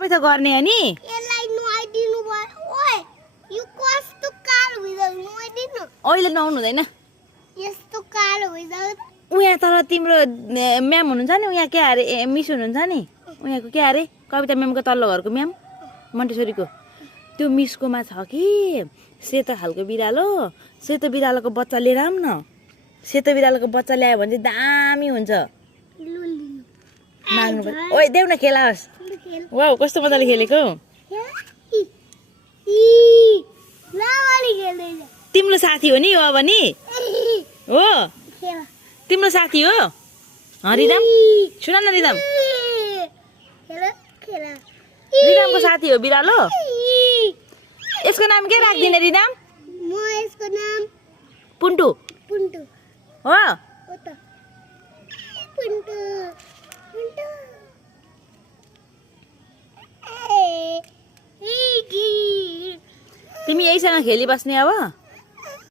सबै त गर्ने हो नि यसलाई नुहाइदिनु भयो ओए यो कस्तो कालो भइसक्यो नुहाइदिनु अहिले नुहाउनु हुँदैन यस्तो कालो भइसक्यो उहाँ तर तिम्रो म्याम हुनुहुन्छ नि उहाँ के अरे मिस हुनुहुन्छ नि उहाँको के अरे कविता म्यामको तल्लो घरको म्याम मन्टेश्वरीको त्यो मिसकोमा छ कि सेतो खालको बिरालो सेतो बिरालोको बच्चा लिएर आऊँ न सेतो बिरालोको बच्चा ल्यायो भने चाहिँ दामी हुन्छ माग्नु पर्छ ओइ देऊ न खेलाओस् वाउ कस्तो मजाले खेलेको तिम्रो साथी हो नि अब नि हो तिम्रो साथी हो रिदम सुन न रिदम रिदमको साथी हो बिरालो यसको नाम के राख्दिने रिदम म यसको नाम पुन्टु पुन्टु हो हो त पुन्टु पुन्टु तिमी यहीसँग खेलिबस्ने अब